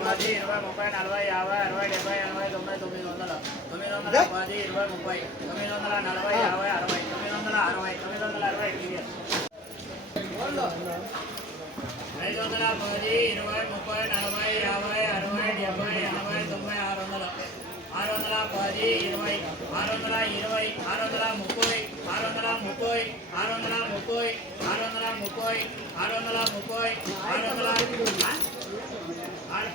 పది ఇరవై ముప్పై నలభై యాభై అరవై డెబ్బై ఎనభై తొంభై తొమ్మిది వందలు. తొమ్మిది వందల పది ఇరవై ముప్పై తొమ్మిది వందల నలభై యాభై అరవై తొమ్మిది వందల అరవై తొమ్మిది వందల అరవై ఐదు వందల పది ఇరవై ముప్పై నలభై యాభై అరవై డెబ్బై ఎనభై తొంభై ఆరు వందలు. ఆరు వందల పది ఇరవై ఆరు వందల ఇరవై ఆరు వందల ముప్పై ఆరు వందల ముప్పై ఆరు వందల ముప్పై ఆరు వందల ముప్పై ఆరు వందల ముప్పై ఆరు వందల ఆ? ఆరు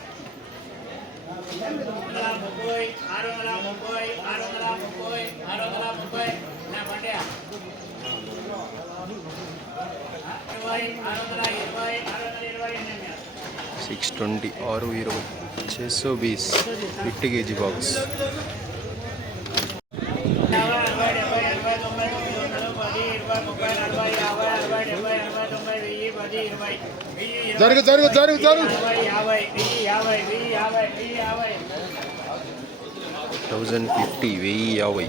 వందల ముప్పై ఆరు వందల ముప్పై ఆరు వందల ముప్పై ఆరు వందల ముప్పై నా బండి ఇరవై ఆరు వందల ఇరవై ఆరు వందల ఇరవై ఎనిమిది సిక్స్ ట్వంటీ ఆరు ఇరవై छः सौ बीस फिफ्टी के जी बॉक्स యాభై అరవై డెబ్బై ఎనభై తొంభై తొమ్మిది వందలు పది ఇరవై ముప్పై నలభై యాభై జరుగు జరుగు జరుగు జరుగు. థౌజండ్ ఫిఫ్టీ వెయ్యి యాభై.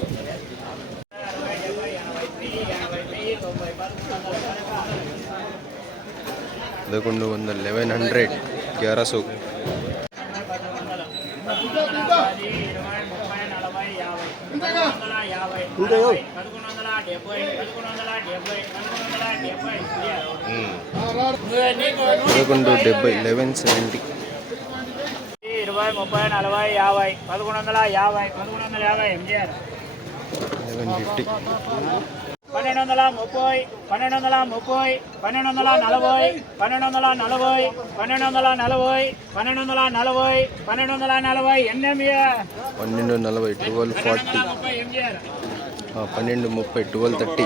పదకొండు వందలు పదకొండు వందల లెవెన్ హండ్రెడ్ గ్యారా సో పదకొండు డెబ్బై లెవెన్ సెవెంటీ. ఇరవై ముప్పై నలభై యాభై పదకొండు వందల యాభై పదకొండు వందల యాభై ఎంజిఆర్. Eleven fifty. పన్నెండు వందల ముప్పై పన్నెండు వందల ముప్పై పన్నెండు వందల నలభై పన్నెండు వందల నలభై పన్నెండు వందల నలభై పన్నెండు వందల నలభై పన్నెండు వందల నలభై ఎన్ఎంఏ పన్నెండు నలభై ట్వెల్వ్ ఫార్టీ. పన్నెండు ముప్పై ట్వెల్వ్ థర్టీ.